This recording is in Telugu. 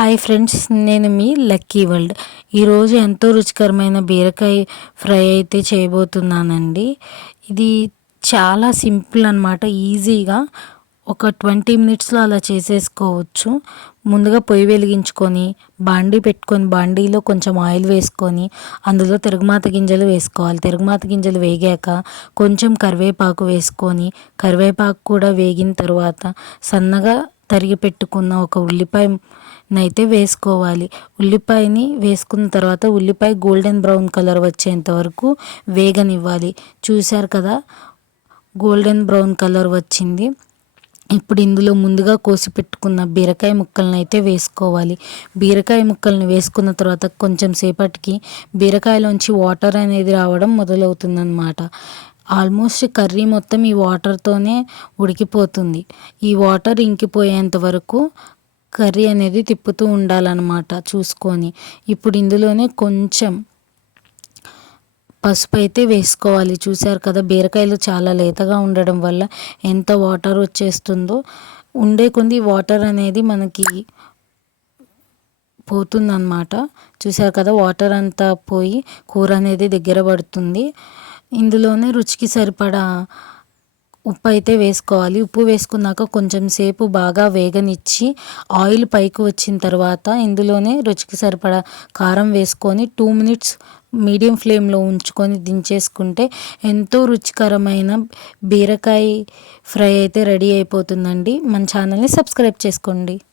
హాయ్ ఫ్రెండ్స్ నేను మీ లక్కీ వరల్డ్ ఈరోజు ఎంతో రుచికరమైన బీరకాయ ఫ్రై అయితే చేయబోతున్నానండి. ఇది చాలా సింపుల్ అనమాట ఈజీగా ఒక ట్వంటీ మినిట్స్లో అలా చేసేసుకోవచ్చు. ముందుగా పొయ్యి వెలిగించుకొని బాండీ పెట్టుకొని బాండీలో కొంచెం ఆయిల్ వేసుకొని అందులో తిరుగుమాత గింజలు వేసుకోవాలి. తిరుగుమాత గింజలు వేగాక కొంచెం కరివేపాకు వేసుకొని కరివేపాకు కూడా వేగిన తర్వాత సన్నగా తరిగి పెట్టుకున్న ఒక ఉల్లిపాయనైతే వేసుకోవాలి. ఉల్లిపాయని వేసుకున్న తర్వాత ఉల్లిపాయ గోల్డెన్ బ్రౌన్ కలర్ వచ్చేంత వరకు వేగనివ్వాలి. చూశారు కదా? గోల్డెన్ బ్రౌన్ కలర్ వచ్చింది. ఇప్పుడు ఇందులో ముందుగా కోసి పెట్టుకున్న బీరకాయ ముక్కలను అయితే వేసుకోవాలి. బీరకాయ ముక్కలను వేసుకున్న తర్వాత కొంచెం సేపటికి బీరకాయలోంచి వాటర్ అనేది రావడం మొదలవుతుందన్నమాట. ఆల్మోస్ట్ కర్రీ మొత్తం ఈ వాటర్తోనే ఉడికిపోతుంది. ఈ వాటర్ ఇంకిపోయేంత వరకు కర్రీ అనేది తిప్పుతూ ఉండాలన్నమాట చూసుకొని. ఇప్పుడు ఇందులోనే కొంచెం పసుపు అయితే వేసుకోవాలి. చూసారు కదా బీరకాయలు చాలా లేతగా ఉండడం వల్ల ఎంత వాటర్ వచ్చేస్తుందో. ఉండే కొంది వాటర్ అనేది మనకి పోతుందన్నమాట. చూసారు కదా వాటర్ అంతా పోయి కూర అనేది దగ్గర పడుతుంది. ఇందులోనే రుచికి సరిపడా ఉప్పు అయితే వేసుకోవాలి. ఉప్పు వేసుకున్నాక కొంచెం సేపు బాగా వేగనిచ్చి ఆయిల్ పైకి వచ్చిన తర్వాత ఇందులోనే రుచికి సరిపడా కారం వేసుకొని టూ మినిట్స్ మీడియం ఫ్లేమ్లో ఉంచుకొని దించేసుకుంటే ఎంతో రుచికరమైన బీరకాయ ఫ్రై అయితే రెడీ అయిపోతుందండి. మన ఛానల్ని సబ్స్క్రైబ్ చేసుకోండి.